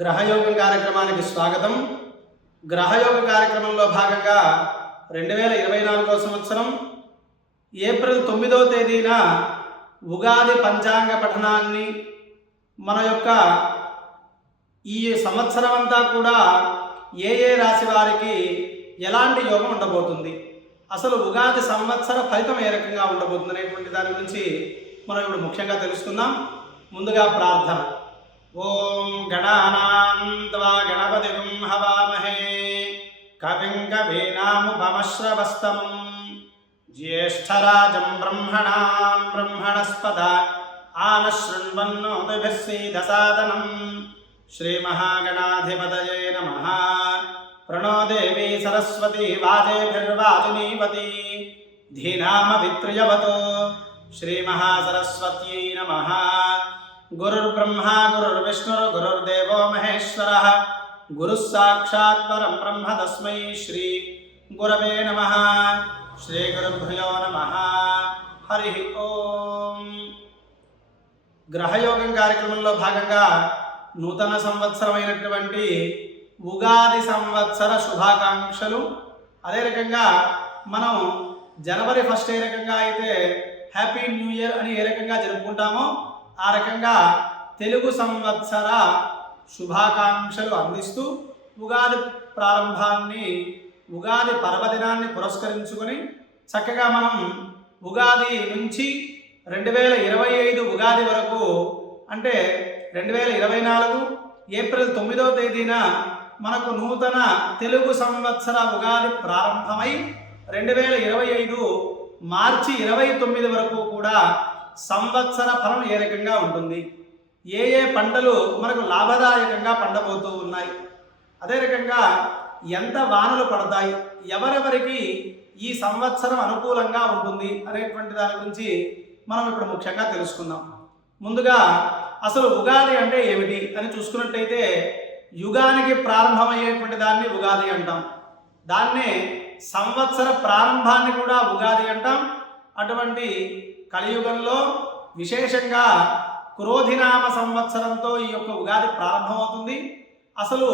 గ్రహయోగం కార్యక్రమానికి స్వాగతం. గ్రహయోగ కార్యక్రమంలో భాగంగా 2024వ సంవత్సరం ఏప్రిల్ 9వ తేదీన ఉగాది పంచాంగ పఠనాన్ని మన యొక్క ఈ సంవత్సరం అంతా కూడా ఏ రాశి వారికి ఎలాంటి యోగం ఉండబోతుంది, అసలు ఉగాది సంవత్సర ఫలితం ఏ రకంగా ఉండబోతుంది అనేటువంటి దాని గురించి మనం ఇప్పుడు ముఖ్యంగా తెలుసుకుందాం. ముందుగా ప్రార్థన. ఓం గణానాం త్వా గణపతిం హవామహే కవిం కవీనాముపమశ్రవస్తమం జ్యేష్ఠరాజం బ్రహ్మణాం బ్రహ్మణస్పద ఆనశృణ్వన్నోతిభిः సీదసాదనం. శ్రీమహాగణాధిపతయే నమః. ప్రణో దేవీ సరస్వతి వాజేభిర్వాజినీవతి ధీనామవిత్రియవతో. శ్రీమహాసరస్వత్యై నమః. గురుర్బ్రహ్మా గురుర్విష్ణుర్ గురుర్దేవో మహేశ్వరః గురుః సాక్షాత్ పరం బ్రహ్మ తస్మై శ్రీ గురవే నమః. శ్రీ గురుభ్యో నమః. హరి ఓం. గ్రహయోగం కార్యక్రమంలో భాగంగా నూతన సంవత్సరమైనటువంటి ఉగాది సంవత్సర శుభాకాంక్షలు. అదే రకంగా మనం జనవరి 1 ఏ రకంగా అయితే హ్యాపీ న్యూ ఇయర్ అని ఏ రకంగా జరుపుకుంటామో ఆ రకంగా తెలుగు సంవత్సర శుభాకాంక్షలు అందిస్తూ ఉగాది ప్రారంభాన్ని, ఉగాది పర్వదినాన్ని పురస్కరించుకొని చక్కగా మనం ఉగాది నుంచి 2025 ఉగాది వరకు, అంటే 2024 ఏప్రిల్ 9వ తేదీన మనకు నూతన తెలుగు సంవత్సర ఉగాది ప్రారంభమై 2025 మార్చి 29 వరకు కూడా సంవత్సర ఫలం ఏ రకంగా ఉంటుంది, ఏ పంటలు మనకు లాభదాయకంగా పండబోతూ ఉన్నాయి, అదే రకంగా ఎంత వానలు పడతాయి, ఎవరెవరికి ఈ సంవత్సరం అనుకూలంగా ఉంటుంది అనేటువంటి దాని గురించి మనం ఇప్పుడు ముఖ్యంగా తెలుసుకుందాం. ముందుగా అసలు ఉగాది అంటే ఏమిటి అని చూసుకున్నట్టయితే యుగానికి ప్రారంభమయ్యేటువంటి దాన్ని ఉగాది అంటాం. దాన్నే సంవత్సర ప్రారంభాన్ని కూడా ఉగాది అంటాం. అటువంటి కలియుగంలో విశేషంగా క్రోధినామ సంవత్సరంతో ఈ యొక్క ఉగాది ప్రారంభమవుతుంది. అసలు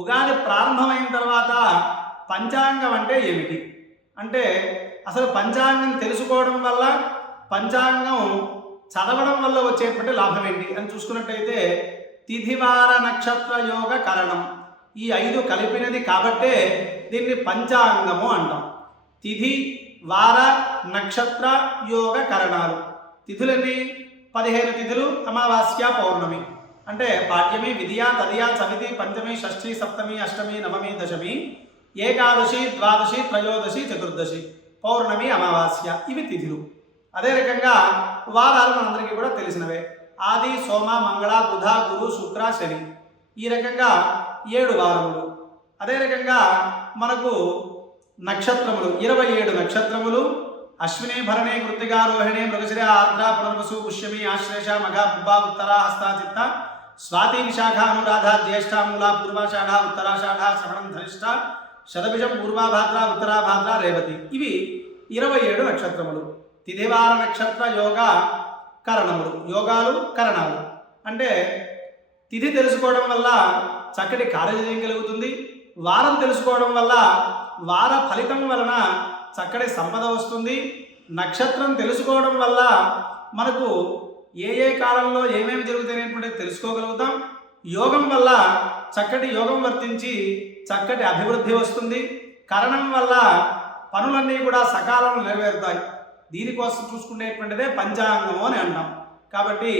ఉగాది ప్రారంభమైన తర్వాత పంచాంగం అంటే ఏమిటి అంటే, అసలు పంచాంగం తెలుసుకోవడం వల్ల, పంచాంగం చదవడం వల్ల వచ్చేటువంటి లాభం ఏంటి అని చూసుకున్నట్టయితే తిథివార నక్షత్ర యోగ కరణం, ఈ 5 కలిపినది కాబట్టే దీన్ని పంచాంగము అంటాం. తిథి వార నక్షత్ర యోగ కరణాలు. తిథులన్నీ 15 తిథులు, అమావాస్య పౌర్ణమి, అంటే పాడ్యమి విద్యా తదియా చవితి పంచమి షష్ఠి సప్తమి అష్టమి నవమి దశమి ఏకాదశి ద్వాదశి త్రయోదశి చతుర్దశి పౌర్ణమి అమావాస్య, ఇవి తిథులు. అదే రకంగా వారాలు మనందరికీ కూడా తెలిసినవే. ఆది సోమ మంగళ బుధ గురు శుక్ర శని, ఈ రకంగా 7 వారములు. అదే రకంగా మనకు నక్షత్రములు 27 నక్షత్రములు. అశ్విని భరణి కృత్తిక రోహిణి మృగశిర ఆర్ద్ర పునర్వసు పుష్యమి ఆశ్లేష మఘ పుబ్బ ఉత్తర హస్త చిత్త స్వాతి విశాఖ అనురాధ జ్యేష్ఠ మూల పూర్వాషాఢ ఉత్తరాషాఢ శ్రవణం ధనిష్ట శతభిషం పూర్వాభాద్ర ఉత్తరాభాద్ర రేవతి, ఇవి 27 నక్షత్రములు. తిథివార నక్షత్ర యోగ కరణములు, యోగాలు కరణాలు. అంటే తిథి తెలుసుకోవడం వల్ల చక్కటి కార్యజయం కలుగుతుంది. వారం తెలుసుకోవడం వల్ల వార ఫలితం వలన చక్కటి సంపద వస్తుంది. నక్షత్రం తెలుసుకోవడం వల్ల మనకు ఏ కాలంలో ఏమేమి జరుగుతాయనేటువంటిది తెలుసుకోగలుగుతాం. యోగం వల్ల చక్కటి యోగం వర్తించి చక్కటి అభివృద్ధి వస్తుంది. కరణం వల్ల పనులన్నీ కూడా సకాలంలో నెరవేరుతాయి. దీనికోసం చూసుకునేటువంటిదే పంచాంగము అని అంటాం. కాబట్టి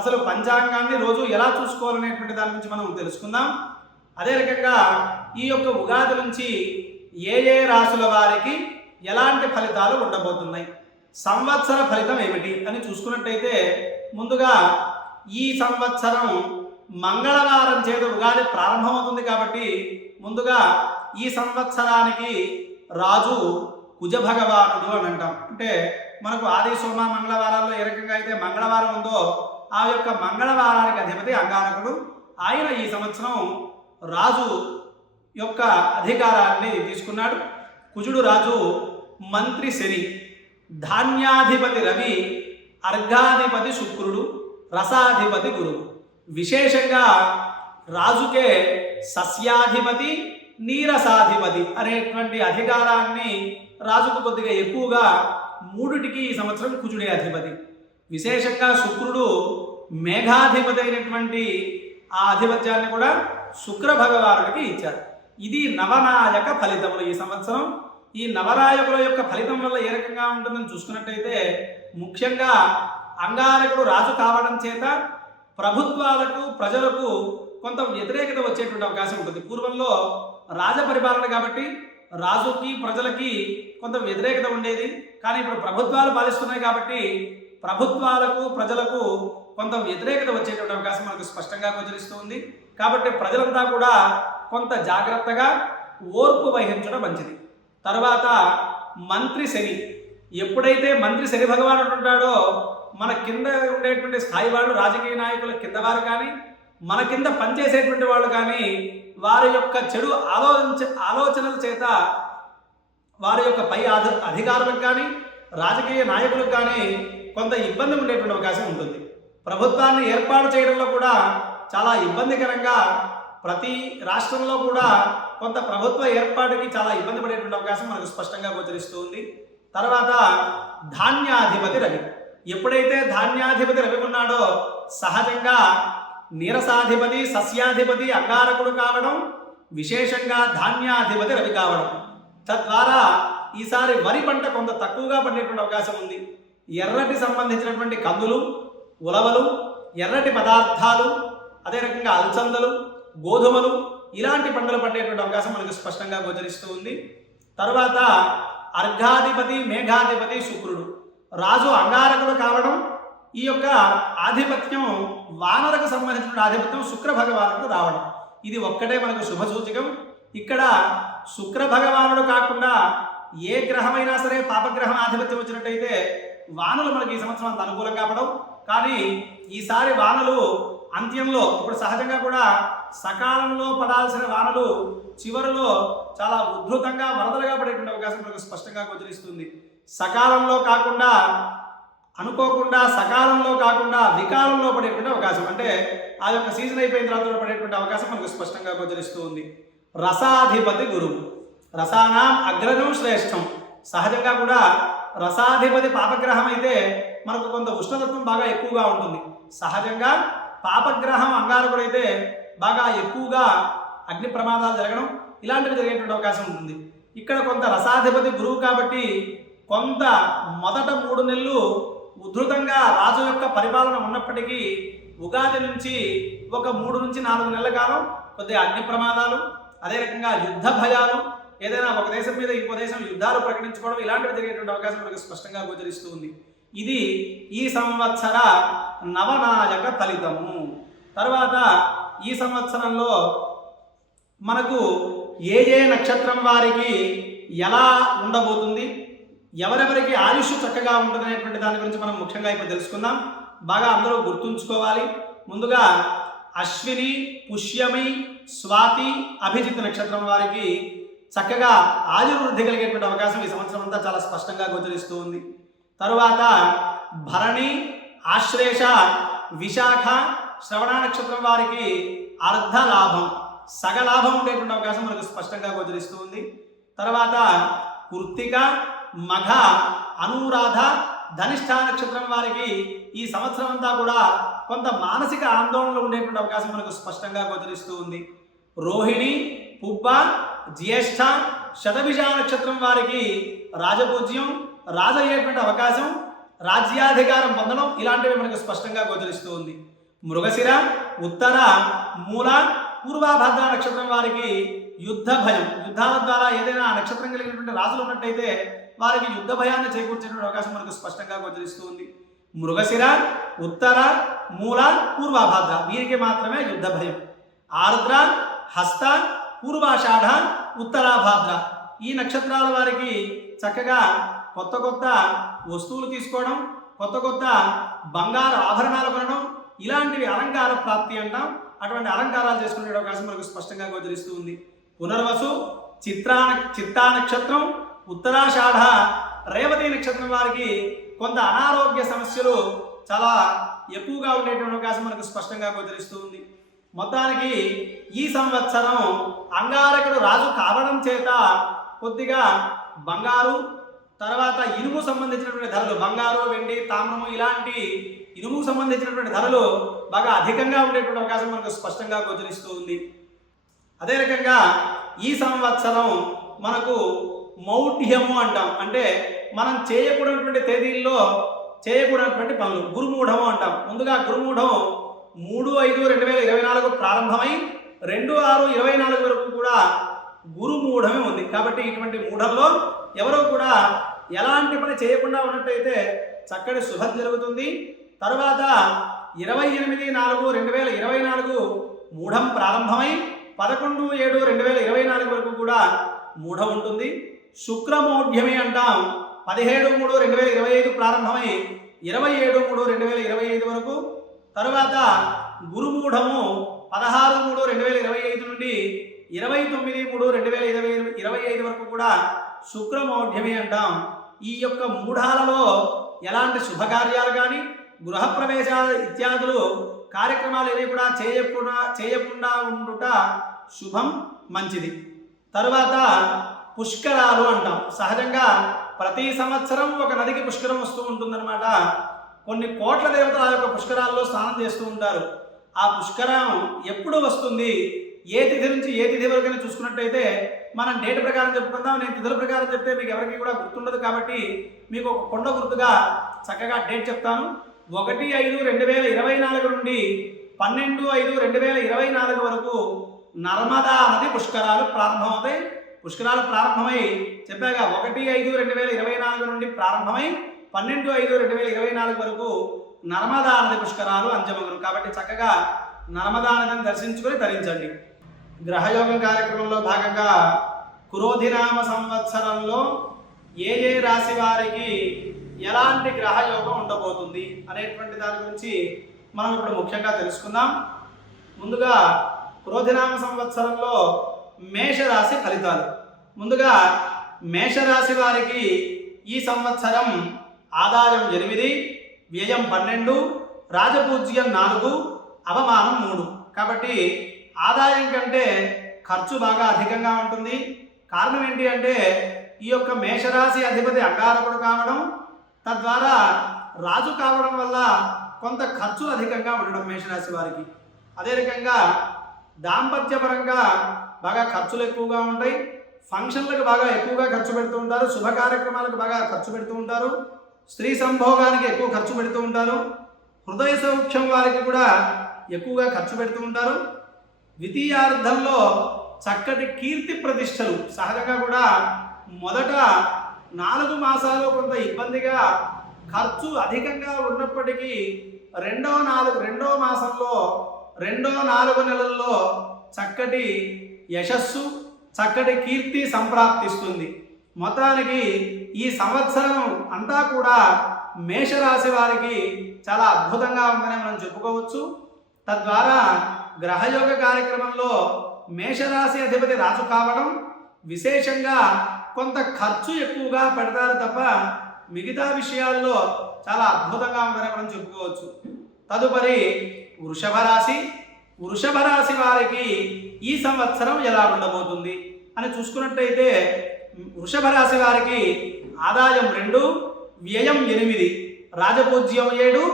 అసలు పంచాంగాన్ని రోజు ఎలా చూసుకోవాలనేటువంటి దాని గురించి మనం తెలుసుకుందాం. అదే రకంగా ఈ యొక్క ఉగాది నుంచి ఏ రాశుల వారికి ఎలాంటి ఫలితాలు ఉండబోతున్నాయి, సంవత్సర ఫలితం ఏమిటి అని చూసుకున్నట్టయితే ముందుగా ఈ సంవత్సరం మంగళవారం చేత ఉగాది ప్రారంభమవుతుంది. కాబట్టి ముందుగా ఈ సంవత్సరానికి రాజు కుజ భగవానుడు అని అంటాం. అంటే మనకు ఆది సోమ మంగళవారాల్లో ఏ రకంగా అయితే మంగళవారం ఉందో ఆ యొక్క మంగళవారానికి అధిపతి అంగారకుడు. ఆయన ఈ సంవత్సరం రాజు యొక్క అధికారాన్ని తీసుకున్నాడు. కుజుడు రాజు, మంత్రి శని, ధాన్యాధిపతి రవి, అర్ఘాధిపతి శుక్రుడు, రసాధిపతి గురువు. విశేషంగా రాజుకే సస్యాధిపతి నీరసాధిపతి అనేటువంటి అధికారాన్ని రాజుకు కొద్దిగా ఎక్కువగా మూడిటికి ఈ సంవత్సరం కుజుడే అధిపతి. విశేషంగా శుక్రుడు మేఘాధిపతి అయినటువంటి ఆ ఆధిపత్యాన్ని కూడా శుక్ర భగవానుడికి ఇచ్చారు. ఇది నవనాయక ఫలితములు ఈ సంవత్సరం. ఈ నవనాయకుల యొక్క ఫలితం వల్ల ఏ రకంగా ఉంటుందని చూసుకున్నట్టయితే ముఖ్యంగా అంగారకుడు రాజు కావడం చేత ప్రభుత్వాలకు ప్రజలకు కొంత వ్యతిరేకత వచ్చేటువంటి అవకాశం ఉంటుంది. పూర్వంలో రాజపరిపాలన కాబట్టి రాజుకి ప్రజలకి కొంత వ్యతిరేకత ఉండేది. కానీ ఇప్పుడు ప్రభుత్వాలు పాలిస్తున్నాయి కాబట్టి ప్రభుత్వాలకు ప్రజలకు కొంత వ్యతిరేకత వచ్చేటువంటి అవకాశం మనకు స్పష్టంగా గోచరిస్తుంది. కాబట్టి ప్రజలంతా కూడా కొంత జాగ్రత్తగా ఓర్పు వహించడం మంచిది. తర్వాత మంత్రి శని, ఎప్పుడైతే మంత్రి శని భగవానుడు ఉంటాడో మన కింద ఉండేటువంటి స్థాయి వాళ్ళు, రాజకీయ నాయకుల కింద వారు కానీ మన కింద పనిచేసేటువంటి వాళ్ళు కానీ వారి యొక్క చెడు ఆలోచనల చేత వారి యొక్క పై అధికారులకు కానీ రాజకీయ నాయకులకు కానీ కొంత ఇబ్బంది ఉండేటువంటి అవకాశం ఉంటుంది. ప్రభుత్వాన్ని ఏర్పాటు చేయడంలో కూడా చాలా ఇబ్బందికరంగా ప్రతి రాష్ట్రంలో కూడా కొంత ప్రభుత్వ ఏర్పాటుకి చాలా ఇబ్బంది పడేటువంటి అవకాశం మనకు స్పష్టంగా గోచరిస్తూ ఉంది. తర్వాత ధాన్యాధిపతి రవి, ఎప్పుడైతే ధాన్యాధిపతి రవి ఉన్నాడో సహజంగా నీరసాధిపతి సస్యాధిపతి అంగారకుడు కావడం, విశేషంగా ధాన్యాధిపతి రవి కావడం, తద్వారా ఈసారి వరి పంట కొంత తక్కువగా పండేటువంటి అవకాశం ఉంది. ఎర్రటి సంబంధించినటువంటి కందులు, ఉలవలు, ఎర్రటి పదార్థాలు, అదే రకంగా అలసందలు, గోధుమలు ఇలాంటి పంటలు పండేటువంటి అవకాశం మనకు స్పష్టంగా గోచరిస్తూ ఉంది. తర్వాత అర్ఘాధిపతి మేఘాధిపతి శుక్రుడు, రాజు అంగారకుడు కావడం, ఈ యొక్క ఆధిపత్యం వానరకు సంబంధించిన ఆధిపత్యం శుక్ర భగవానుడు రావడం, ఇది ఒక్కటే మనకు శుభ సూచకం. ఇక్కడ శుక్ర భగవానుడు కాకుండా ఏ గ్రహమైనా సరే పాపగ్రహం ఆధిపత్యం వచ్చినట్టయితే వానలు మనకి ఈ సంవత్సరం అంత అనుకూలంగా పడవు. కానీ ఈసారి వానలు అంత్యంలో, ఇప్పుడు సహజంగా కూడా సకాలంలో పడాల్సిన వానలు చివరిలో చాలా ఉద్ధృతంగా వరదలుగా పడేటువంటి అవకాశం మనకు స్పష్టంగా గోచరిస్తుంది. సకాలంలో కాకుండా, అనుకోకుండా, సకాలంలో కాకుండా వికాలంలో పడేటువంటి అవకాశం, అంటే ఆ యొక్క సీజన్ అయిపోయిన తర్వాత పడేటువంటి అవకాశం మనకు స్పష్టంగా గోచరిస్తూ ఉంది. రసాధిపతి గురువు, రసానాం అగ్రజం శ్రేష్టం. సహజంగా కూడా రసాధిపతి పాపగ్రహం అయితే మనకు కొంత ఉష్ణతత్వం బాగా ఎక్కువగా ఉంటుంది. సహజంగా పాపగ్రహం అంగారకుడైతే బాగా ఎక్కువగా అగ్ని ప్రమాదాలు జరగడం ఇలాంటివి జరిగేటువంటి అవకాశం ఉంటుంది. ఇక్కడ కొంత రసాధిపతి గురువు కాబట్టి కొంత మొదట 3 నెలలు ఉధృతంగా రాజు యొక్క పరిపాలన ఉన్నప్పటికీ ఉగాది నుంచి ఒక 3 నుంచి 4 నెలల కాలం కొద్దిగా అగ్ని ప్రమాదాలు, అదే రకంగా యుద్ధ భయాలు, ఏదైనా ఒక దేశం మీద ఇంకో దేశం యుద్ధాలు ప్రకటించుకోవడం ఇలాంటివి జరిగేటువంటి అవకాశం మనకు స్పష్టంగా గోచరిస్తూ ఉంది. ఇది ఈ సంవత్సర నవనాయక ఫలితము. తర్వాత ఈ సంవత్సరంలో మనకు ఏ నక్షత్రం వారికి ఎలా ఉండబోతుంది, ఎవరెవరికి ఆయుష్ చక్కగా ఉంటుంది అనేటువంటి దాని గురించి మనం ముఖ్యంగా ఇప్పుడు తెలుసుకుందాం. బాగా అందరూ గుర్తుంచుకోవాలి. ముందుగా అశ్విని, పుష్యమి, స్వాతి, అభిజిత్ నక్షత్రం వారికి చక్కగా ఆయుర్వృద్ధి కలిగేటువంటి అవకాశం ఈ సంవత్సరం అంతా చాలా స్పష్టంగా గోచరిస్తూ ఉంది. తరువాత భరణి, ఆశ్లేష, విశాఖ, శ్రవణ నక్షత్రం వారికి అర్ధ లాభం, సగలాభం ఉండేటువంటి అవకాశం మనకు స్పష్టంగా గోచరిస్తూ ఉంది. తర్వాత కృత్తిక, మఘ, అనురాధ, ధనిష్ఠ నక్షత్రం వారికి ఈ సంవత్సరం అంతా కూడా కొంత మానసిక ఆందోళనలు ఉండేటువంటి అవకాశం మనకు స్పష్టంగా గోచరిస్తూ ఉంది. రోహిణి, పుబ్బ, జ్యేష్ఠ, శతభిష నక్షత్రం వారికి రాజపూజ్యం, రాజు అయ్యేటువంటి అవకాశం, రాజ్యాధికారం పొందడం ఇలాంటివి మనకు స్పష్టంగా గోచరిస్తూ ఉంది. మృగశిర, ఉత్తర, మూల, పూర్వభద్ర నక్షత్రం వారికి యుద్ధ భయం, యుద్ధాల ద్వారా ఏదైనా నక్షత్రం కలిగినటువంటి రాజులు ఉన్నట్టయితే వారికి యుద్ధ భయాన్ని చేకూర్చేటువంటి అవకాశం మనకు స్పష్టంగా గోచరిస్తూ ఉంది. మృగశిర, ఉత్తర, మూల, పూర్వభద్ర వీరికి మాత్రమే యుద్ధ భయం. ఆర్ద్ర, హస్త, పూర్వాషాఢ, ఉత్తరాభాద్ర ఈ నక్షత్రాల వారికి చక్కగా కొత్త కొత్త వస్తువులు తీసుకోవడం, కొత్త కొత్త బంగారు ఆభరణాలు కొనడం ఇలాంటివి అలంకార ప్రాప్తి అంటాం. అటువంటి అలంకారాలు చేసుకునే అవకాశం మనకు స్పష్టంగా గోచరిస్తూ ఉంది. పునర్వసు, చిత్తా నక్షత్రం, ఉత్తరాషాఢ, రేవతి నక్షత్రం వారికి కొంత అనారోగ్య సమస్యలు చాలా ఎక్కువగా ఉండేటువంటి అవకాశం మనకు స్పష్టంగా గోచరిస్తూ ఉంది. మొత్తానికి ఈ సంవత్సరం అంగారకుడు రాజు కావడం చేత కొద్దిగా బంగారు, తర్వాత ఇనుము సంబంధించినటువంటి ధరలు, బంగారు, వెండి, తామ్రము ఇలాంటి ఇనుముకు సంబంధించినటువంటి ధరలు బాగా అధికంగా ఉండేటువంటి అవకాశం మనకు స్పష్టంగా గోచరిస్తూ ఉంది. అదే రకంగా ఈ సంవత్సరం మనకు మౌఢ్యము అంటాం, అంటే మనం చేయకూడనటువంటి తేదీల్లో చేయకూడనటువంటి పనులు, గురుమూఢము అంటాం. ముందుగా గురుమూఢం 3/5/2024 ప్రారంభమై 2/6/24 వరకు కూడా గురుమూఢమే ఉంది. కాబట్టి ఇటువంటి మూఢంలో ఎవరో కూడా ఎలాంటి పని చేయకుండా ఉన్నట్టయితే చక్కటి శుభం జరుగుతుంది. తర్వాత 28/4/2024 మూఢం ప్రారంభమై 11/7/2024 వరకు కూడా మూఢం ఉంటుంది. శుక్రమౌఢ్యమి అంటాం. 17/3/2025 ప్రారంభమై 27/3/2025 వరకు. తర్వాత గురుమూఢము 16/3/2025 నుండి 29/3/2025 వరకు కూడా శుక్రమౌఢ్యమి అంటాం. ఈ యొక్క మూఢాలలో ఎలాంటి శుభకార్యాలు కానీ, గృహప్రవేశాలు ఇత్యాదులు కార్యక్రమాలు ఏవి కూడా చేయకుండా ఉండుట శుభం, మంచిది. తరువాత పుష్కరాలు అంటాం. సహజంగా ప్రతి సంవత్సరం ఒక నదికి పుష్కరం వస్తూ ఉంటుందన్నమాట. కొన్ని కోట్ల దేవతలు ఆ యొక్క పుష్కరాల్లో స్నానం చేస్తూ ఉంటారు. ఆ పుష్కరం ఎప్పుడు వస్తుంది, ఏ తిథి నుంచి ఏ తిథి వరకు చూసుకున్నట్టయితే మనం డేట్ ప్రకారం చెప్పుకుందాం. నేను తిథుల ప్రకారం చెప్తే మీకు ఎవరికి కూడా గుర్తుండదు, కాబట్టి మీకు ఒక కొండ గుర్తుగా చక్కగా డేట్ చెప్తాను. 1/5/2024 నుండి 12/5/2024 వరకు నర్మదా నది పుష్కరాలు ప్రారంభమవుతాయి. పుష్కరాలు ప్రారంభమై చెప్పాక 1/5/2024 నుండి ప్రారంభమై 12/5/2024 వరకు నర్మదా నది పుష్కరాలు అంజమగురు. కాబట్టి చక్కగా నర్మదా నదిని దర్శించుకొని ధరించండి. గ్రహయోగం కార్యక్రమంలో భాగంగా క్రోధినామ సంవత్సరంలో ఏ ఏ రాశి వారికి ఎలాంటి గ్రహయోగం ఉండబోతుంది అనేటువంటి దాని గురించి మనం ఇప్పుడు ముఖ్యంగా తెలుసుకుందాం. ముందుగా క్రోధినామ సంవత్సరంలో మేషరాశి ఫలితాలు. ముందుగా మేషరాశి వారికి ఈ సంవత్సరం ఆదాయం 8, వ్యయం 12, రాజపూజ్యం 4, అవమానం 3. కాబట్టి ఆదాయం కంటే ఖర్చు బాగా అధికంగా ఉంటుంది. కారణం ఏంటి అంటే ఈ యొక్క మేషరాశి అధిపతి అంగారకుడు కావడం, తద్వారా రాజు కావడం వల్ల కొంత ఖర్చులు అధికంగా ఉండడం మేషరాశి వారికి. అదే రకంగా దాంపత్యపరంగా బాగా ఖర్చులు ఎక్కువగా ఉంటాయి. ఫంక్షన్లకు బాగా ఎక్కువగా ఖర్చు పెడుతూ ఉంటారు. శుభ కార్యక్రమాలకు బాగా ఖర్చు పెడుతూ ఉంటారు. స్త్రీ సంభోగానికి ఎక్కువ ఖర్చు పెడుతూ ఉంటారు. హృదయ సౌఖ్యం వారికి కూడా ఎక్కువగా ఖర్చు పెడుతూ ఉంటారు. ద్వితీయార్థంలో చక్కటి కీర్తి ప్రతిష్టలు. సహజంగా కూడా మొదట 4 మాసాలు కొంత ఇబ్బందిగా ఖర్చు అధికంగా ఉన్నప్పటికీ రెండో మాసంలో రెండో 4 నెలల్లో చక్కటి యశస్సు, చక్కటి కీర్తి సంప్రాప్తిస్తుంది. మొత్తానికి ఈ సంవత్సరం అంతా కూడా మేషరాశి వారికి చాలా అద్భుతంగా ఉందని మనం చెప్పుకోవచ్చు. తద్వారా గ్రహయోగ కార్యక్రమంలో మేషరాశి అధిపతి రాజు కావడం, విశేషంగా కొంత ఖర్చు ఎక్కువగా పెడతారు తప్ప మిగతా విషయాల్లో చాలా అద్భుతంగా ఉందని మనం చెప్పుకోవచ్చు. తదుపరి వృషభ రాశి. వృషభ రాశి వారికి ఈ సంవత్సరం ఎలా ఉండబోతుంది అని చూసుకున్నట్టయితే వృషభ రాశి వారికి ఆదాయం 2, వ్యయం 8, రాజపూజ్యం 7,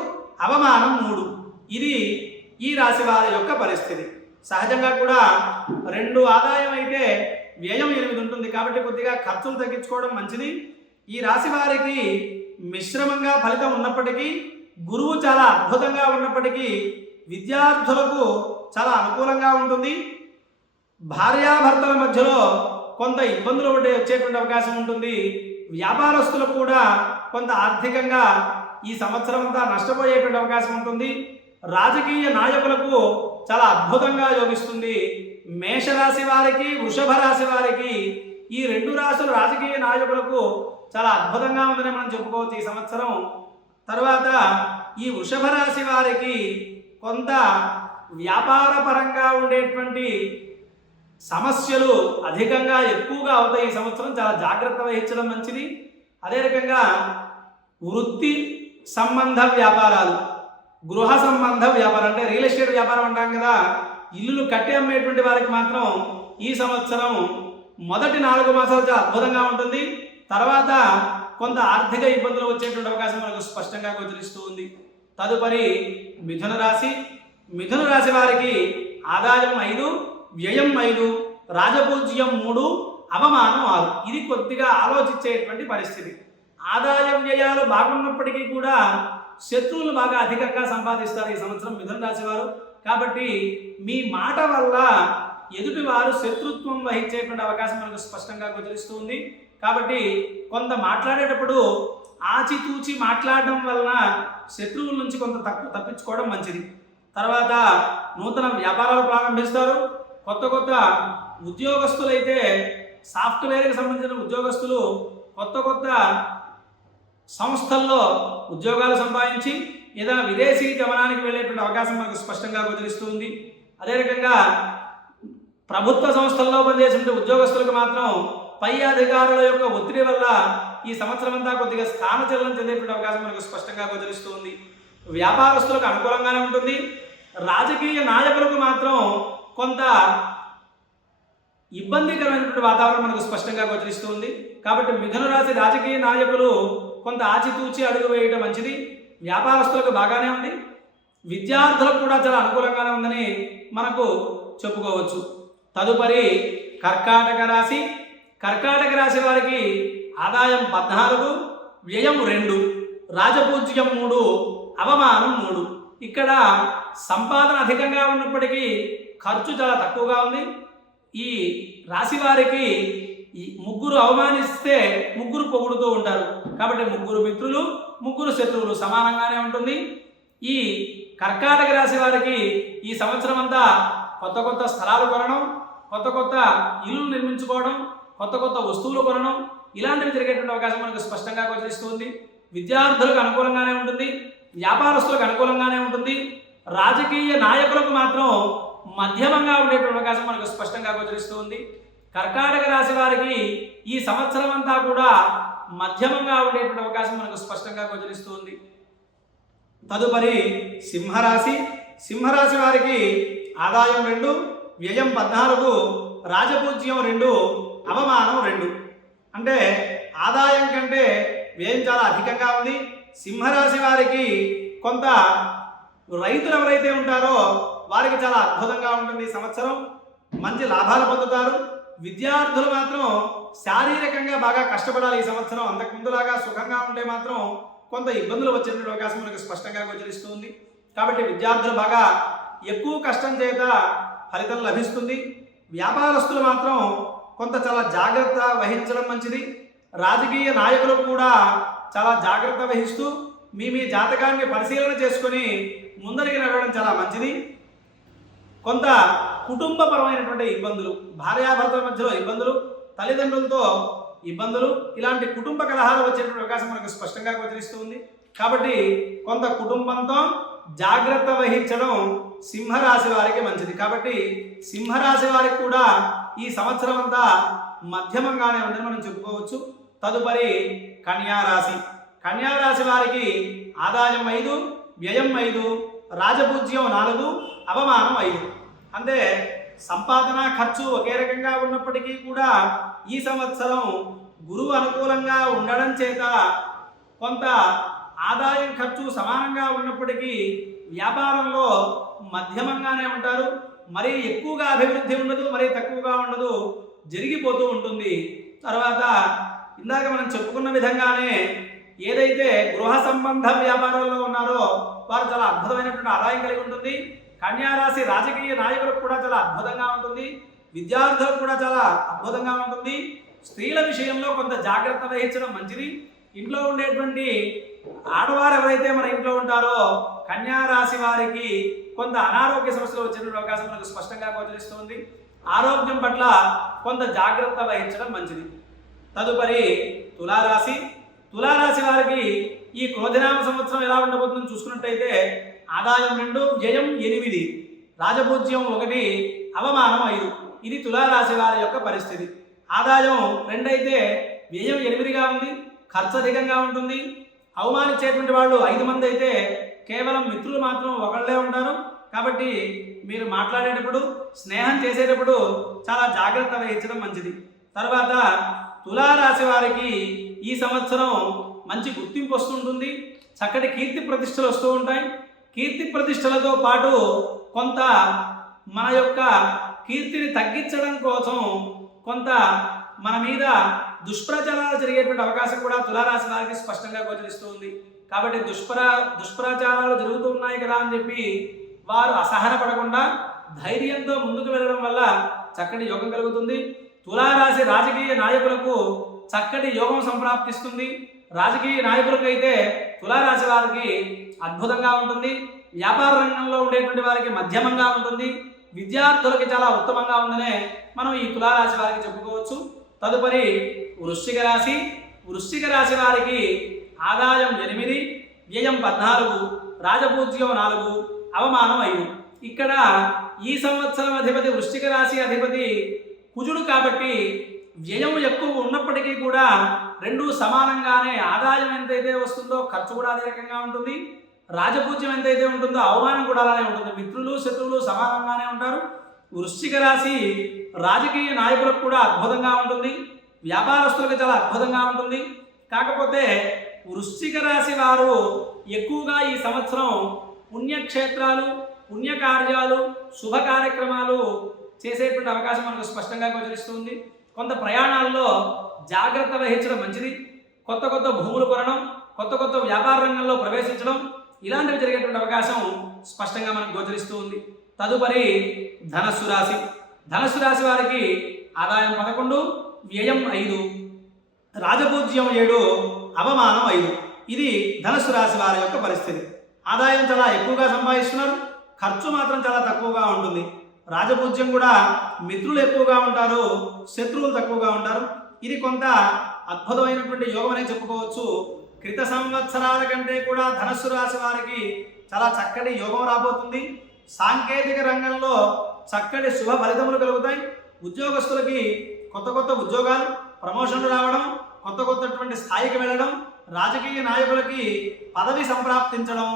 అవమానం 3. ఇది ఈ రాశి వారి యొక్క పరిస్థితి. సహజంగా కూడా 2 ఆదాయం అయితే వ్యయం 8 ఉంటుంది. కాబట్టి కొద్దిగా ఖర్చులు తగ్గించుకోవడం మంచిది. ఈ రాశి వారికి మిశ్రమంగా ఫలితం ఉన్నప్పటికీ, గురువు చాలా అద్భుతంగా ఉన్నప్పటికీ విద్యార్థులకు చాలా అనుకూలంగా ఉంటుంది. భార్యాభర్తల మధ్యలో కొంత ఇబ్బందులు వచ్చేటువంటి అవకాశం ఉంటుంది. వ్యాపారస్తులకు కూడా కొంత ఆర్థికంగా ఈ సంవత్సరం అంతా నష్టపోయేటువంటి అవకాశం ఉంటుంది. రాజకీయ నాయకులకు చాలా అద్భుతంగా యోగిస్తుంది. మేషరాశి వారికి, వృషభ రాశి వారికి ఈ 2 రాశుల రాజకీయ నాయకులకు చాలా అద్భుతంగా ఉందని మనం చెప్పుకోవచ్చు ఈ సంవత్సరం. తర్వాత ఈ వృషభ రాశి వారికి కొంత వ్యాపార పరంగా ఉండేటువంటి సమస్యలు అధికంగా ఎక్కువగా అవుతాయి ఈ సంవత్సరం. చాలా జాగ్రత్త వహించడం మంచిది. అదే రకంగా వృత్తి సంబంధ వ్యాపారాలు, గృహ సంబంధ వ్యాపారం అంటే రియల్ ఎస్టేట్ వ్యాపారం అంటాం కదా, ఇల్లులు కట్టి అమ్మేటువంటి వారికి మాత్రం ఈ సంవత్సరం మొదటి 4 మాసాలు చాలా అద్భుతంగా ఉంటుంది. తర్వాత కొంత ఆర్థిక ఇబ్బందులు వచ్చేటువంటి అవకాశం మనకు స్పష్టంగా గోచరిస్తూ ఉంది. తదుపరి మిథున రాశి. మిథున రాశి వారికి ఆదాయం 5, వ్యయం 5, రాజపూజ్యం 3, అవమానం 6. ఇది కొద్దిగా ఆలోచించేటువంటి పరిస్థితి. ఆదాయ వ్యయాలు బాగున్నప్పటికీ కూడా శత్రువులు బాగా అధికంగా సంపాదిస్తారు ఈ సంవత్సరం మిథున రాశి వారు. కాబట్టి మీ మాట వల్ల ఎదుటి వారు శత్రుత్వం వహించేటువంటి అవకాశం మనకు స్పష్టంగా గోచరిస్తూ ఉంది. కాబట్టి కొంత మాట్లాడేటప్పుడు ఆచితూచి మాట్లాడడం వలన శత్రువుల నుంచి కొంత తప్పించుకోవడం మంచిది. తర్వాత నూతన వ్యాపారాలు ప్రారంభిస్తారు. కొత్త ఉద్యోగస్తులైతే సాఫ్ట్వేర్కి సంబంధించిన ఉద్యోగస్తులు కొత్త సంస్థల్లో ఉద్యోగాలు సంపాదించి ఏదైనా విదేశీ గమనానికి వెళ్ళేటువంటి అవకాశం మనకు స్పష్టంగా గోచరిస్తుంది. అదే రకంగా ప్రభుత్వ సంస్థల్లో పనిచేసే ఉద్యోగస్తులకు మాత్రం పై అధికారుల యొక్క ఒత్తిడి వల్ల ఈ సంవత్సరం అంతా కొద్దిగా స్థానచలనం చెందేటువంటి అవకాశం మనకు స్పష్టంగా గోచరిస్తుంది. వ్యాపారస్తులకు అనుకూలంగానే ఉంటుంది. రాజకీయ నాయకులకు మాత్రం కొంత ఇబ్బందికరమైనటువంటి వాతావరణం మనకు స్పష్టంగా గోచరిస్తుంది. కాబట్టి మిథున రాశి రాజకీయ నాయకులు కొంత ఆచితూచి అడుగు వేయడం మంచిది. వ్యాపారస్తులకు బాగానే ఉంది. విద్యార్థులకు కూడా చాలా అనుకూలంగానే ఉందని మనకు చెప్పుకోవచ్చు. తదుపరి కర్కాటక రాశి. కర్కాటక రాశి వారికి ఆదాయం 14, వ్యయం 2, రాజపూజ్యం 3, అవమానం 3. ఇక్కడ సంపాదన అధికంగా ఉన్నప్పటికీ ఖర్చు చాలా తక్కువగా ఉంది. ఈ రాశి వారికి 3 అవమానిస్తే 3 పొగుడుతూ ఉంటారు. కాబట్టి 3 మిత్రులు 3 శత్రువులు సమానంగానే ఉంటుంది. ఈ కర్కాటక రాశి వారికి ఈ సంవత్సరం అంతా కొత్త స్థలాలు కొనడం, కొత్త ఇల్లు నిర్మించుకోవడం, కొత్త వస్తువులు కొనడం, ఇలాంటివి జరిగేటువంటి అవకాశం మనకు స్పష్టంగా గోచరిస్తుంది. విద్యార్థులకు అనుకూలంగానే ఉంటుంది. వ్యాపారస్తులకు అనుకూలంగానే ఉంటుంది. రాజకీయ నాయకులకు మాత్రం మధ్యమంగా ఉండేటువంటి అవకాశం మనకు స్పష్టంగా గోచరిస్తుంది. కర్కాటక రాశి వారికి ఈ సంవత్సరం అంతా కూడా మధ్యమంగా ఉండేటువంటి అవకాశం మనకు స్పష్టంగా గోచరిస్తుంది. తదుపరి సింహరాశి. సింహరాశి వారికి ఆదాయం 2, వ్యయం 14, రాజపూజ్యం 2, అవమానం 2. అంటే ఆదాయం కంటే వ్యయం చాలా అధికంగా ఉంది. సింహరాశి వారికి కొంత రైతులు ఎవరైతే ఉంటారో వారికి చాలా అద్భుతంగా ఉంటుంది ఈ సంవత్సరం. మంచి లాభాలు పొందుతారు. విద్యార్థులు మాత్రం శారీరకంగా బాగా కష్టపడాలి ఈ సంవత్సరం. అంతకుముందులాగా సుఖంగా ఉంటే మాత్రం కొంత ఇబ్బందులు వచ్చేటువంటి అవకాశం మనకు స్పష్టంగా గోచరిస్తుంది. కాబట్టి విద్యార్థులు బాగా ఎక్కువ కష్టం చేత ఫలితం లభిస్తుంది. వ్యాపారస్తులు మాత్రం కొంత చాలా జాగ్రత్త వహించడం మంచిది. రాజకీయ నాయకులు కూడా చాలా జాగ్రత్త వహిస్తూ మీ జాతకాన్ని పరిశీలన చేసుకొని ముందరికి నడవడం చాలా మంచిది. కొంత కుటుంబపరమైనటువంటి ఇబ్బందులు, భార్యాభర్తల మధ్యలో ఇబ్బందులు, తల్లిదండ్రులతో ఇబ్బందులు, ఇలాంటి కుటుంబ కలహాలు వచ్చేటువంటి అవకాశం మనకు స్పష్టంగా గోచరిస్తుంది. కాబట్టి కొంత కుటుంబంతో జాగ్రత్త వహించడం సింహరాశి వారికి మంచిది. కాబట్టి సింహరాశి వారికి కూడా ఈ సంవత్సరం అంతా మధ్యమంగానే ఉందని మనం చెప్పుకోవచ్చు. తదుపరి కన్యారాశి. కన్యారాశి వారికి ఆదాయం 5, వ్యయం 5, రాజపూజ్యం 4, అవమానం 5. అంటే సంపాదన ఖర్చు ఒకే రకంగా ఉన్నప్పటికీ కూడా ఈ సంవత్సరం గురువు అనుకూలంగా ఉండడం చేత కొంత ఆదాయం ఖర్చు సమానంగా ఉన్నప్పటికీ వ్యాపారంలో మధ్యమంగానే ఉంటారు. మరీ ఎక్కువగా అభివృద్ధి ఉండదు, మరీ తక్కువగా ఉండదు, జరిగిపోతూ ఉంటుంది. తర్వాత ఇందాక మనం చెప్పుకున్న విధంగానే ఏదైతే గృహ సంబంధ వ్యాపారాల్లో ఉన్నారో వారు చాలా అద్భుతమైనటువంటి ఆదాయం కలిగి ఉంటుంది. కన్యారాశి రాజకీయ నాయకులకు కూడా చాలా అద్భుతంగా ఉంటుంది. విద్యార్థులకు కూడా చాలా అద్భుతంగా ఉంటుంది. స్త్రీల విషయంలో కొంత జాగ్రత్త వహించడం మంచిది. ఇంట్లో ఉండేటువంటి ఆడవారు ఎవరైతే మన ఇంట్లో ఉంటారో కన్యారాశి వారికి కొంత అనారోగ్య సమస్యలు వచ్చేటువంటి అవకాశం మనకు స్పష్టంగా గోచరిస్తుంది. ఆరోగ్యం పట్ల కొంత జాగ్రత్త వహించడం మంచిది. తదుపరి తులారాశి. తులారాశి వారికి ఈ క్రోధినామ సంవత్సరం ఎలా ఉండబోతుందని చూసుకున్నట్టయితే ఆదాయం 2, వ్యయం 8, రాజపూజ్యం 1, అవమానం 5. ఇది తులారాశి వారి యొక్క పరిస్థితి. ఆదాయం 2 అయితే వ్యయం 8గా ఉంది, ఖర్చు అధికంగా ఉంటుంది. అవమానించేటువంటి వాళ్ళు 5 మంది అయితే కేవలం మిత్రులు మాత్రం ఒకళ్ళే ఉంటారు. కాబట్టి మీరు మాట్లాడేటప్పుడు స్నేహం చేసేటప్పుడు చాలా జాగ్రత్త వహించడం మంచిది. తర్వాత తులారాశి వారికి ఈ సంవత్సరం మంచి గుర్తింపు వస్తుంటుంది, చక్కటి కీర్తి ప్రతిష్టలు వస్తూ ఉంటాయి. కీర్తి ప్రతిష్టలతో పాటు కొంత మన యొక్క కీర్తిని తగ్గించడం కోసం కొంత మన మీద దుష్ప్రచారాలు జరిగేటువంటి అవకాశం కూడా తులారాశి వారికి స్పష్టంగా గోచరిస్తూ ఉంది. కాబట్టి దుష్ప్రచారాలు జరుగుతూ ఉన్నాయి కదా అని చెప్పి వారు అసహనపడకుండా ధైర్యంతో ముందుకు వెళ్ళడం వల్ల చక్కటి యోగం కలుగుతుంది. తులారాశి రాజకీయ నాయకులకు చక్కటి యోగం సంప్రాప్తిస్తుంది. రాజకీయ నాయకులకైతే తులారాశి వారికి అద్భుతంగా ఉంటుంది. వ్యాపార రంగంలో ఉండేటువంటి వారికి మధ్యమంగా ఉంటుంది. విద్యార్థులకి చాలా ఉత్తమంగా ఉందనే మనం ఈ తులారాశి వారికి చెప్పుకోవచ్చు. తదుపరి వృశ్చిక రాశి. వృశ్చిక రాశి వారికి ఆదాయం 8, వ్యయం 14, రాజపూజ్యం 4, అవమానం 5. ఇక్కడ ఈ సంవత్సరం అధిపతి వృశ్చిక రాశి అధిపతి కుజుడు కాబట్టి వ్యయం ఎక్కువ ఉన్నప్పటికీ కూడా రెండు సమానంగానే ఆదాయం ఎంతైతే వస్తుందో ఖర్చు కూడా అదే రకంగా ఉంటుంది. రాజపూజ్యం ఎంతైతే ఉంటుందో అవమానం కూడా అలానే ఉంటుంది. మిత్రులు శత్రువులు సమానంగానే ఉంటారు. వృశ్చిక రాశి రాజకీయ నాయకులకు కూడా అద్భుతంగా ఉంటుంది, వ్యాపారస్తులకు చాలా అద్భుతంగా ఉంటుంది. కాకపోతే వృశ్చిక రాశి వారు ఎక్కువగా ఈ సంవత్సరం పుణ్యక్షేత్రాలు, పుణ్యకార్యాలు, శుభ కార్యక్రమాలు చేసేటువంటి అవకాశం మనకు స్పష్టంగా గోచరిస్తుంది. కొంత ప్రయాణాల్లో జాగ్రత్త వహించడం మంచిది. కొత్త కొత్త భూములు కొనడం, కొత్త కొత్త వ్యాపార రంగంలో ప్రవేశించడం ఇలాంటివి జరిగేటువంటి అవకాశం స్పష్టంగా మనకు గోచరిస్తూ ఉంది. తదుపరి ధనస్సు రాశి. ధనస్సు రాశి వారికి ఆదాయం 11, వ్యయం 5, రాజపూజ్యం 7, అవమానం 5. ఇది ధనస్సు రాశి వారి యొక్క పరిస్థితి. ఆదాయం చాలా ఎక్కువగా సంపాదిస్తున్నారు, ఖర్చు మాత్రం చాలా తక్కువగా ఉంటుంది. రాజపూజ్యం కూడా మిత్రులు ఎక్కువగా ఉంటారు, శత్రువులు తక్కువగా ఉంటారు. ఇది కొంత అద్భుతమైనటువంటి యోగం అనే చెప్పుకోవచ్చు. క్రిత సంవత్సరాల కంటే కూడా ధనస్సు రాశి వారికి చాలా చక్కటి యోగం రాబోతుంది. సాంకేతిక రంగంలో చక్కటి శుభ ఫలితములు కలుగుతాయి. ఉద్యోగస్తులకి కొత్త కొత్త ఉద్యోగాలు, ప్రమోషన్లు రావడం, కొత్త కొత్తటువంటి స్థాయికి వెళ్ళడం, రాజకీయ నాయకులకి పదవి సంప్రాప్తించడం,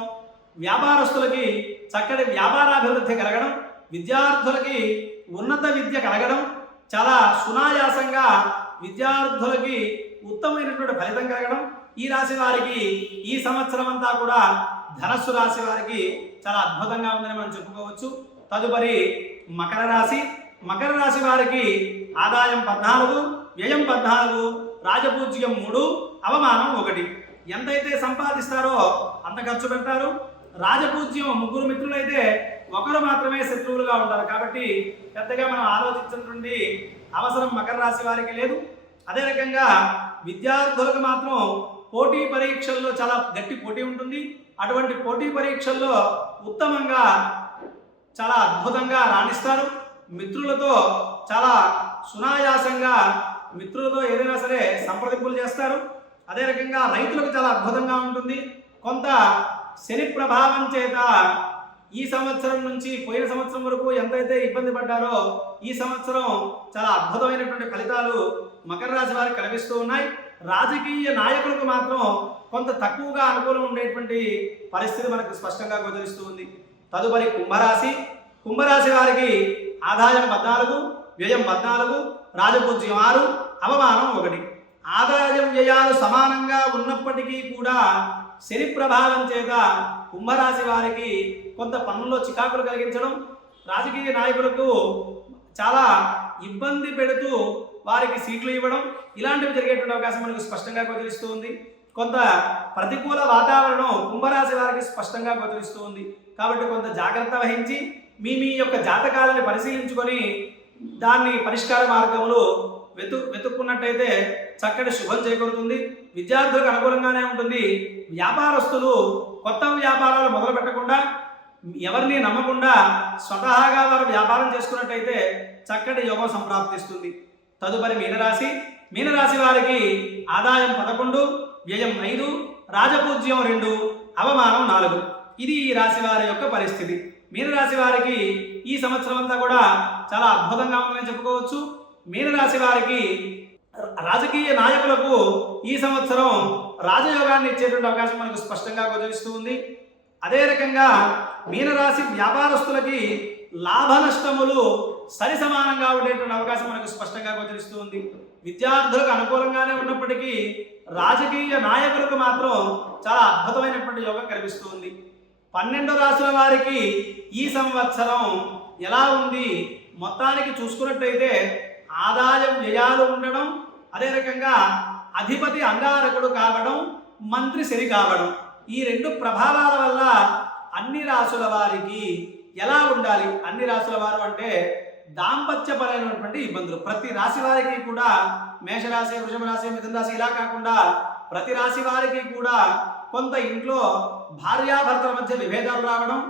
వ్యాపారస్తులకి చక్కటి వ్యాపారాభివృద్ధి కలగడం, విద్యార్థులకి ఉన్నత విద్య కలగడం, చాలా సునాయాసంగా విద్యార్థులకి ఉత్తమమైనటువంటి ఫలితం కలగడం ఈ రాశి వారికి ఈ సంవత్సరం అంతా కూడా ధనస్సు రాశి వారికి చాలా అద్భుతంగా ఉందని మనం చెప్పుకోవచ్చు. తదుపరి మకర రాశి. మకర రాశి వారికి ఆదాయం 14, వ్యయం 14, రాజపూజ్యం 3, అవమానం 1. ఎంతైతే సంపాదిస్తారో అంత ఖర్చు పెడతారు. రాజపూజ్యం 3 మిత్రులైతే ఒకరు మాత్రమే శత్రువులుగా ఉంటారు. కాబట్టి పెద్దగా మనం ఆలోచించినటువంటి అవసరం మకర రాశి వారికి లేదు. అదే రకంగా విద్యార్థులకు మాత్రం పోటీ పరీక్షల్లో చాలా గట్టి పోటీ ఉంటుంది. అటువంటి పోటీ పరీక్షల్లో ఉత్తమంగా చాలా అద్భుతంగా రాణిస్తారు. మిత్రులతో చాలా సునాయాసంగా మిత్రులతో ఏదైనా సరే సంప్రదింపులు చేస్తారు. అదే రకంగా రైతులకు చాలా అద్భుతంగా ఉంటుంది. కొంత శని ప్రభావం చేత ఈ సంవత్సరం నుంచి పోయిన సంవత్సరం వరకు ఎంతైతే ఇబ్బంది పడ్డారో ఈ సంవత్సరం చాలా అద్భుతమైనటువంటి ఫలితాలు మకర రాశి వారికి కనిపిస్తూ ఉన్నాయి. రాజకీయ నాయకులకు మాత్రం కొంత తక్కువగా అనుకూలం ఉండేటువంటి పరిస్థితి మనకు స్పష్టంగా గోచరిస్తూ ఉంది. తదుపరి కుంభరాశి. కుంభరాశి వారికి ఆదాయం 14, వ్యయం 14, రాజపూజ్యం 6, అవమానం 1. ఆదాయం వ్యయాలు సమానంగా ఉన్నప్పటికీ కూడా శని ప్రభావం చేత కుంభరాశి వారికి కొంత పనుల్లో చికాకులు కలిగించడం, రాజకీయ నాయకులకు చాలా ఇబ్బంది పెడుతూ వారికి సీట్లు ఇవ్వడం ఇలాంటివి జరిగేటువంటి అవకాశం మనకు స్పష్టంగా గోచరిస్తూ ఉంది. కొంత ప్రతికూల వాతావరణం కుంభరాశి వారికి స్పష్టంగా గోచరిస్తూ ఉంది. కాబట్టి కొంత జాగ్రత్త వహించి మీ యొక్క జాతకాలను పరిశీలించుకొని దాన్ని పరిష్కార మార్గంలో వెతుక్కున్నట్టయితే చక్కటి శుభం చేకూరుతుంది. విద్యార్థులకు అనుకూలంగానే ఉంటుంది. వ్యాపారస్తులు కొత్త వ్యాపారాలు మొదలు పెట్టకుండా ఎవరిని నమ్మకుండా స్వతహాగా వారు వ్యాపారం చేసుకున్నట్టయితే చక్కటి యోగం సంప్రాప్తిస్తుంది. తదుపరి మీనరాశి. మీనరాశి వారికి ఆదాయం 11, వ్యయం 5, రాజపూజ్యం 2, అవమానం 4. ఇది ఈ రాశి వారి యొక్క పరిస్థితి. మీనరాశి వారికి ఈ సంవత్సరం అంతా కూడా చాలా అద్భుతంగా ఉందని చెప్పుకోవచ్చు. మీనరాశి వారికి రాజకీయ నాయకులకు ఈ సంవత్సరం రాజయోగాన్ని ఇచ్చేటువంటి అవకాశం మనకు స్పష్టంగా గోచరిస్తూ ఉంది. అదే రకంగా మీనరాశి వ్యాపారస్తులకి లాభ నష్టములు సరి సమానంగా ఉండేటువంటి అవకాశం మనకు స్పష్టంగా గోచరిస్తూ ఉంది. విద్యార్థులకు అనుకూలంగానే ఉన్నప్పటికీ రాజకీయ నాయకులకు మాత్రం చాలా అద్భుతమైనటువంటి యోగం కనిపిస్తూ ఉంది. 12 రాశుల వారికి ఈ సంవత్సరం ఎలా ఉంది మొత్తానికి చూసుకున్నట్టయితే ఆదాయ వ్యయాలు ఉండడం, అదే రకంగా అధిపతి అంగారకుడు కావడం, మంత్రి శని కావడం, ఈ 2 ప్రభావాల వల్ల అన్ని రాశుల వారికి ఎలా ఉండాలి? అన్ని రాశుల వారు అంటే దాంపత్యపరమైనటువంటి ఇబ్బందులు ప్రతి రాశి వారికి కూడా, మేషరాశి, వృషభ రాశి, మిథున రాశి ఇలా కాకుండా ప్రతి రాశి వారికి కూడా కొంత ఇంట్లో భార్యాభర్తల మధ్య విభేదాలు రావడం,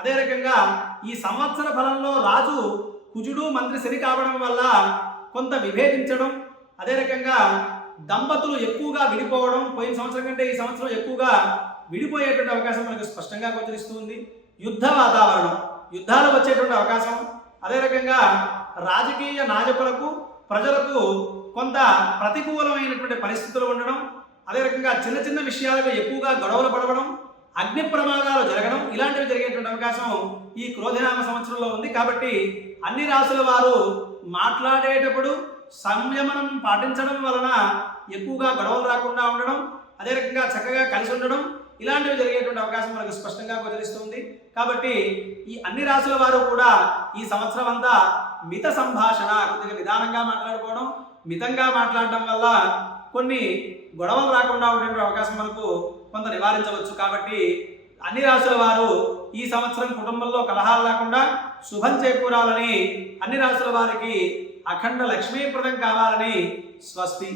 అదే రకంగా ఈ సంవత్సర ఫలంలో రాజు కుజుడు మంత్రి శని కావడం వల్ల కొంత విభేదించడం, అదే రకంగా దంపతులు ఎక్కువగా విడిపోవడం, పోయిన సంవత్సరం కంటే ఈ సంవత్సరం ఎక్కువగా విడిపోయేటువంటి అవకాశం మనకు స్పష్టంగా గోచరిస్తుంది. యుద్ధ వాతావరణం, యుద్ధాలు వచ్చేటువంటి అవకాశం, అదే రకంగా రాజకీయ నాయకులకు ప్రజలకు కొంత ప్రతికూలమైనటువంటి పరిస్థితులు ఉండడం, అదే రకంగా చిన్న చిన్న విషయాలకు ఎక్కువగా గొడవలు పడవడం, అగ్ని ప్రమాదాలు జరగడం ఇలాంటివి జరిగేటువంటి అవకాశం ఈ క్రోధినామ సంవత్సరంలో ఉంది. కాబట్టి అన్ని రాశుల వారు మాట్లాడేటప్పుడు సంయమనం పాటించడం వలన ఎక్కువగా గొడవలు రాకుండా ఉండడం, అదే రకంగా చక్కగా కలిసి ఉండడం ఇలాంటివి జరిగేటువంటి అవకాశం మనకు స్పష్టంగా గోచరిస్తుంది. కాబట్టి ఈ అన్ని రాశుల వారు కూడా ఈ సంవత్సరం అంతా మిత సంభాషణ, కొద్దిగా నిదానంగా మాట్లాడుకోవడం, మితంగా మాట్లాడడం వల్ల కొన్ని గొడవలు రాకుండా ఉండే అవకాశం మనకు కొంత నివారించవచ్చు. కాబట్టి అన్ని రాశుల వారు ఈ సంవత్సరం కుటుంబంలో కలహాలు లేకుండా శుభం చేకూరాలని, అన్ని రాశుల వారికి అఖండ లక్ష్మీప్రదం కావాలని స్వస్తి.